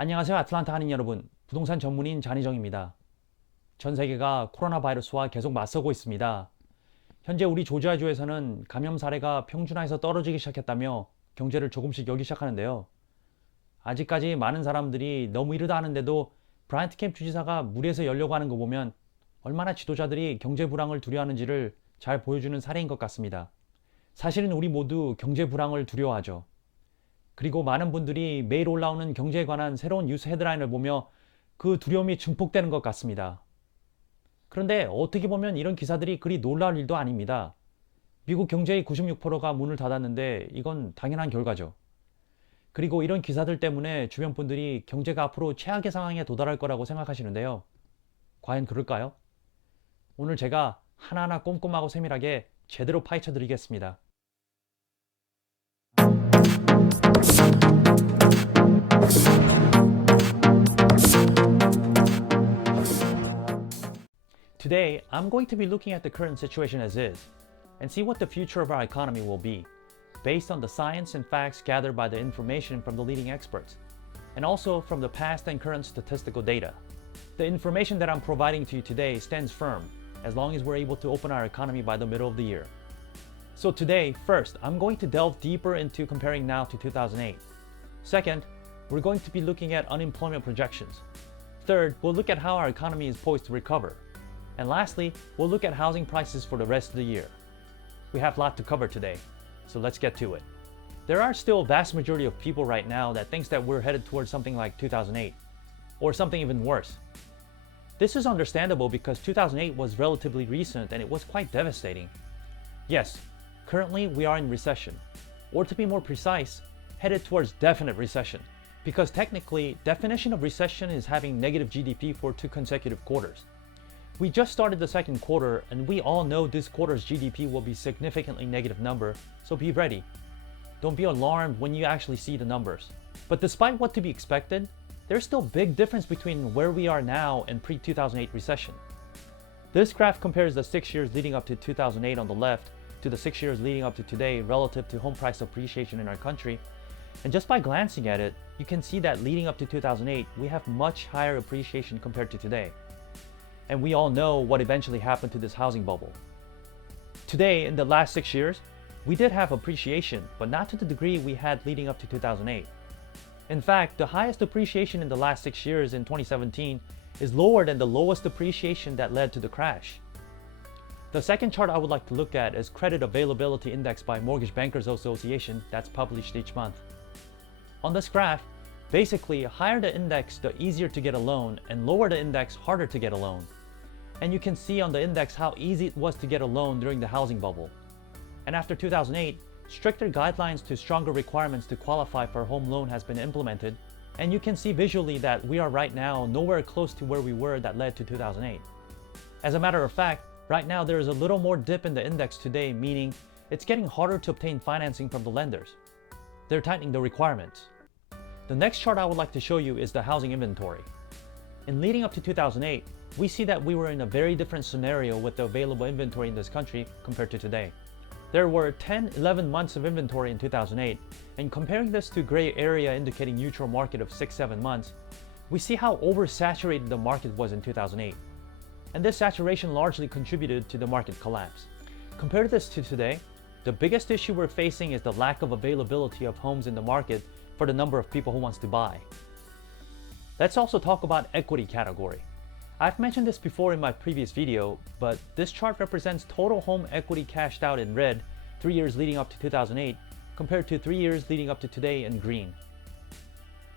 안녕하세요. 아틀란타 하는 여러분. 부동산 전문인 잔희정입니다. 전 세계가 코로나 바이러스와 계속 맞서고 있습니다. 현재 우리 조지아주에서는 감염 사례가 평준화에서 떨어지기 시작했다며 경제를 조금씩 열기 시작하는데요. 아직까지 많은 사람들이 너무 이르다 하는데도 브라이언트 캠프 주지사가 무리해서 열려고 하는 거 보면 얼마나 지도자들이 경제 불황을 두려워하는지를 잘 보여주는 사례인 것 같습니다. 사실은 우리 모두 경제 불황을 두려워하죠. 그리고 많은 분들이 매일 올라오는 경제에 관한 새로운 뉴스 헤드라인을 보며 그 두려움이 증폭되는 것 같습니다. 그런데 어떻게 보면 이런 기사들이 그리 놀라울 일도 아닙니다. 미국 경제의 96%가 문을 닫았는데 이건 당연한 결과죠. 그리고 이런 기사들 때문에 주변 분들이 경제가 앞으로 최악의 상황에 도달할 거라고 생각하시는데요. 과연 그럴까요? 오늘 제가 하나하나 꼼꼼하고 세밀하게 제대로 파헤쳐 드리겠습니다. Today, I'm going to be looking at the current situation as is and see what the future of our economy will be, based on the science and facts gathered by the information from the leading experts, and also from the past and current statistical data. The information that I'm providing to you today stands firm as long as we're able to open our economy by the middle of the year. So today, first, I'm going to delve deeper into comparing now to 2008. Second, we're going to be looking at unemployment projections. Third, we'll look at how our economy is poised to recover. And lastly, we'll look at housing prices for the rest of the year. We have a lot to cover today, so let's get to it. There are still a vast majority of people right now that thinks that we're headed towards something like 2008, or something even worse. This is understandable because 2008 was relatively recent and it was quite devastating. Yes, currently we are in recession, or to be more precise, headed towards definite recession, because technically, definition of recession is having negative GDP for 2 consecutive quarters. We just started the second quarter, and we all know this quarter's GDP will be significantly negative number, so be ready. Don't be alarmed when you actually see the numbers. But despite what to be expected, there's still a big difference between where we are now and pre-2008 recession. This graph compares the 6 years leading up to 2008 on the left to the 6 years leading up to today relative to home price appreciation in our country. And just by glancing at it, you can see that leading up to 2008, we have much higher appreciation compared to today. And we all know what eventually happened to this housing bubble. Today, in the last 6 years, we did have appreciation, but not to the degree we had leading up to 2008. In fact, the highest appreciation in the last 6 years in 2017 is lower than the lowest appreciation that led to the crash. The second chart I would like to look at is Credit Availability Index by Mortgage Bankers Association that's published each month. On this graph, basically, higher the index, the easier to get a loan, and lower the index, harder to get a loan. And you can see on the index how easy it was to get a loan during the housing bubble. And after 2008, stricter guidelines to stronger requirements to qualify for a home loan has been implemented, and you can see visually that we are right now nowhere close to where we were that led to 2008. As a matter of fact, right now there is a little more dip in the index today, meaning it's getting harder to obtain financing from the lenders. They're tightening the requirements. The next chart I would like to show you is the housing inventory. In leading up to 2008, we see that we were in a very different scenario with the available inventory in this country compared to today. There were 10-11 months of inventory in 2008, and comparing this to gray area indicating neutral market of 6-7 months, we see how oversaturated the market was in 2008. And this saturation largely contributed to the market collapse. Compare this to today, the biggest issue we're facing is the lack of availability of homes in the market for the number of people who wants to buy. Let's also talk about equity category. I've mentioned this before in my previous video, but this chart represents total home equity cashed out in red 3 years leading up to 2008 compared to 3 years leading up to today in green.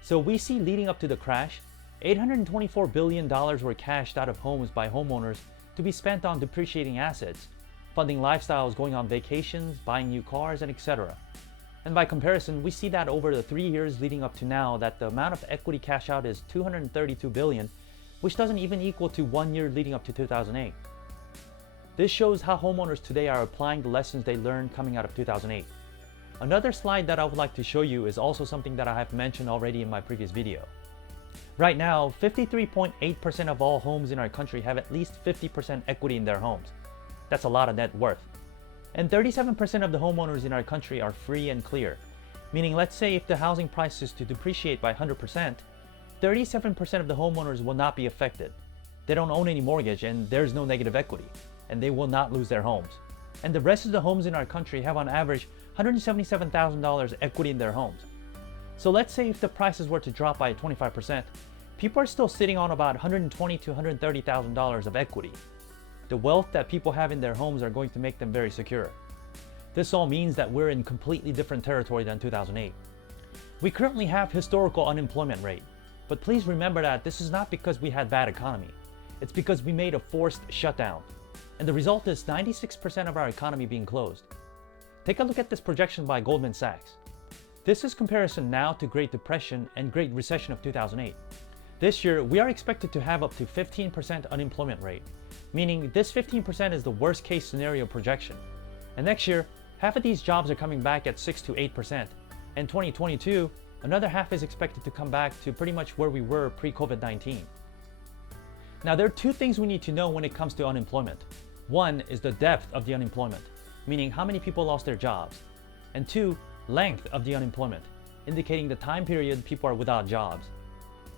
So we see leading up to the crash, $824 billion were cashed out of homes by homeowners to be spent on depreciating assets, funding lifestyles, going on vacations, buying new cars, and etc. And by comparison, we see that over the 3 years leading up to now that the amount of equity cash out is $232 billion, which doesn't even equal to 1 year leading up to 2008. This shows how homeowners today are applying the lessons they learned coming out of 2008. Another slide that I would like to show you is also something that I have mentioned already in my previous video. Right now, 53.8% of all homes in our country have at least 50% equity in their homes. That's a lot of net worth. And 37% of the homeowners in our country are free and clear, meaning let's say if the housing price is to depreciate by 100%, 37% of the homeowners will not be affected. They don't own any mortgage and there's no negative equity, and they will not lose their homes. And the rest of the homes in our country have on average $177,000 equity in their homes. So let's say if the prices were to drop by 25%, people are still sitting on about $120,000 to $130,000 of equity. The wealth that people have in their homes are going to make them very secure. This all means that we're in completely different territory than 2008. We currently have historical unemployment rate, but please remember that this is not because we had bad economy. It's because we made a forced shutdown. And the result is 96% of our economy being closed. Take a look at this projection by Goldman Sachs. This is comparison now to Great Depression and Great Recession of 2008. This year, we are expected to have up to 15% unemployment rate, meaning this 15% is the worst case scenario projection. And next year, half of these jobs are coming back at 6 to 8%. And 2022, another half is expected to come back to pretty much where we were pre-COVID-19. Now, there are two things we need to know when it comes to unemployment. One is the depth of the unemployment, meaning how many people lost their jobs. And two, length of the unemployment, indicating the time period people are without jobs.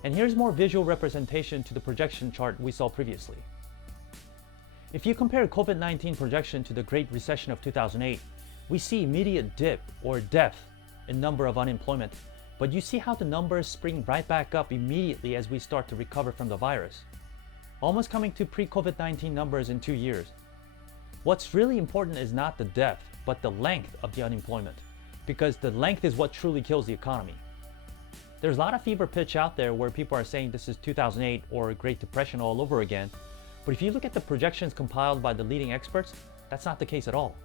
And here's more visual representation to the projection chart we saw previously. If you compare COVID-19 projection to the Great Recession of 2008, we see immediate dip or depth in number of unemployment, but you see how the numbers spring right back up immediately as we start to recover from the virus, almost coming to pre-COVID-19 numbers in 2 years. What's really important is not the depth, but the length of the unemployment, because the length is what truly kills the economy. There's a lot of fever pitch out there where people are saying this is 2008 or Great Depression all over again, but if you look at the projections compiled by the leading experts, that's not the case at all.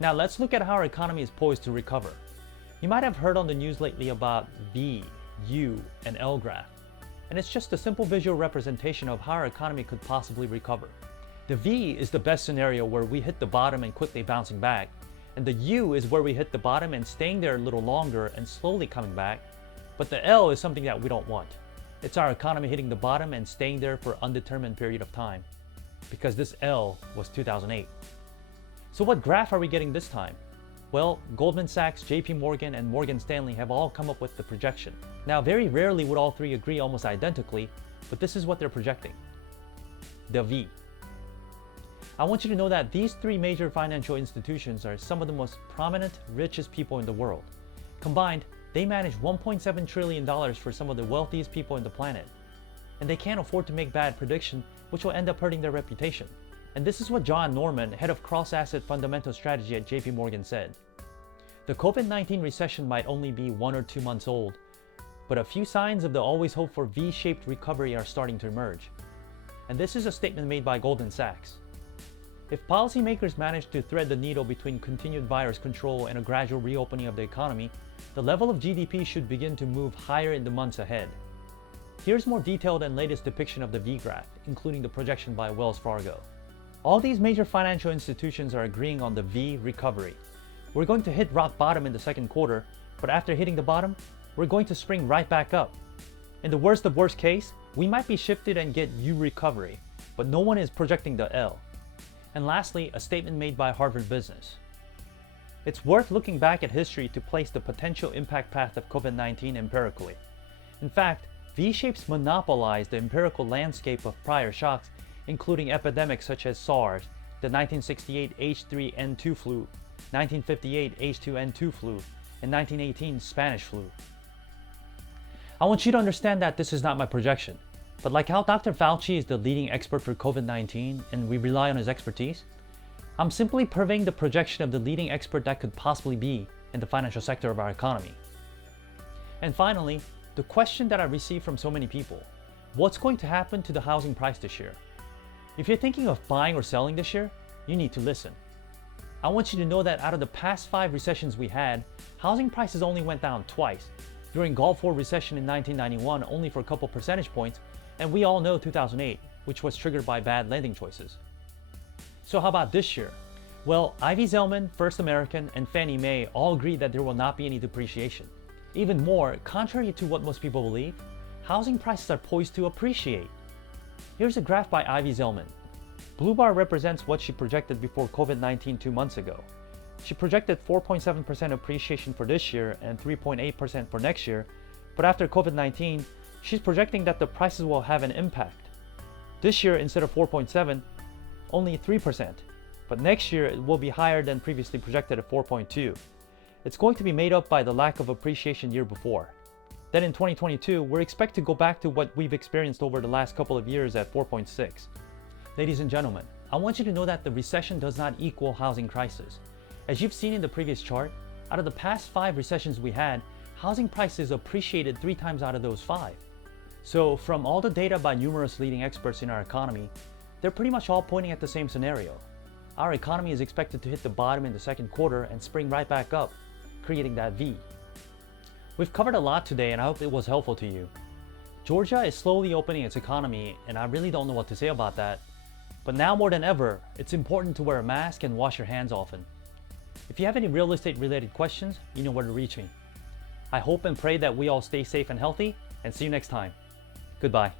Now let's look at how our economy is poised to recover. You might have heard on the news lately about V, U, and L graph, and it's just a simple visual representation of how our economy could possibly recover. The V is the best scenario where we hit the bottom and quickly bouncing back, and the U is where we hit the bottom and staying there a little longer and slowly coming back, but the L is something that we don't want. It's our economy hitting the bottom and staying there for an undetermined period of time, because this L was 2008. So what graph are we getting this time? Well, Goldman Sachs, JP Morgan, and Morgan Stanley have all come up with the projection. Now, very rarely would all three agree almost identically, but this is what they're projecting. The V. I want you to know that these three major financial institutions are some of the most prominent, richest people in the world. Combined, they manage $1.7 trillion for some of the wealthiest people on the planet. And they can't afford to make bad predictions, which will end up hurting their reputation. And this is what John Norman, head of cross-asset fundamental strategy at JP Morgan, said. The COVID-19 recession might only be 1 or 2 months old, but a few signs of the always hoped for V-shaped recovery are starting to emerge. And this is a statement made by Goldman Sachs. If policymakers manage to thread the needle between continued virus control and a gradual reopening of the economy, the level of GDP should begin to move higher in the months ahead. Here's more detailed and latest depiction of the V-graph, including the projection by Wells Fargo. All these major financial institutions are agreeing on the V recovery. We're going to hit rock bottom in the second quarter, but after hitting the bottom, we're going to spring right back up. In the worst of worst case, we might be shifted and get U recovery, but no one is projecting the L. And lastly, a statement made by Harvard Business. It's worth looking back at history to place the potential impact path of COVID-19 empirically. In fact, V-shapes monopolize the empirical landscape of prior shocks, including epidemics such as SARS, the 1968 H3N2 flu, 1958 H2N2 flu, and 1918 Spanish flu. I want you to understand that this is not my projection, but like how Dr. Fauci is the leading expert for COVID-19 and we rely on his expertise, I'm simply purveying the projection of the leading expert that could possibly be in the financial sector of our economy. And finally, the question that I receive from so many people, what's going to happen to the housing price this year? If you're thinking of buying or selling this year, you need to listen. I want you to know that out of the past 5 recessions we had, housing prices only went down twice. During Gulf War recession in 1991, only for a couple percentage points, and we all know 2008, which was triggered by bad lending choices. So how about this year? Well, Ivy Zelman, First American, and Fannie Mae all agreed that there will not be any depreciation. Even more, contrary to what most people believe, housing prices are poised to appreciate. Here's a graph by Ivy Zelman. Blue bar represents what she projected before COVID-19 2 months ago. She projected 4.7% appreciation for this year and 3.8% for next year, but after COVID-19, she's projecting that the prices will have an impact. This year, instead of 4.7, only 3%. But next year, it will be higher than previously projected at 4.2. It's going to be made up by the lack of appreciation year before. Then in 2022, we're expected to go back to what we've experienced over the last couple of years at 4.6. Ladies and gentlemen, I want you to know that the recession does not equal housing crisis. As you've seen in the previous chart, out of the past 5 recessions we had, housing prices appreciated 3 times out of those 5. So from all the data by numerous leading experts in our economy, they're pretty much all pointing at the same scenario. Our economy is expected to hit the bottom in the second quarter and spring right back up, creating that V. We've covered a lot today and I hope it was helpful to you. Georgia is slowly opening its economy and I really don't know what to say about that. But now more than ever, it's important to wear a mask and wash your hands often. If you have any real estate related questions, you know where to reach me. I hope and pray that we all stay safe and healthy, and see you next time. Goodbye.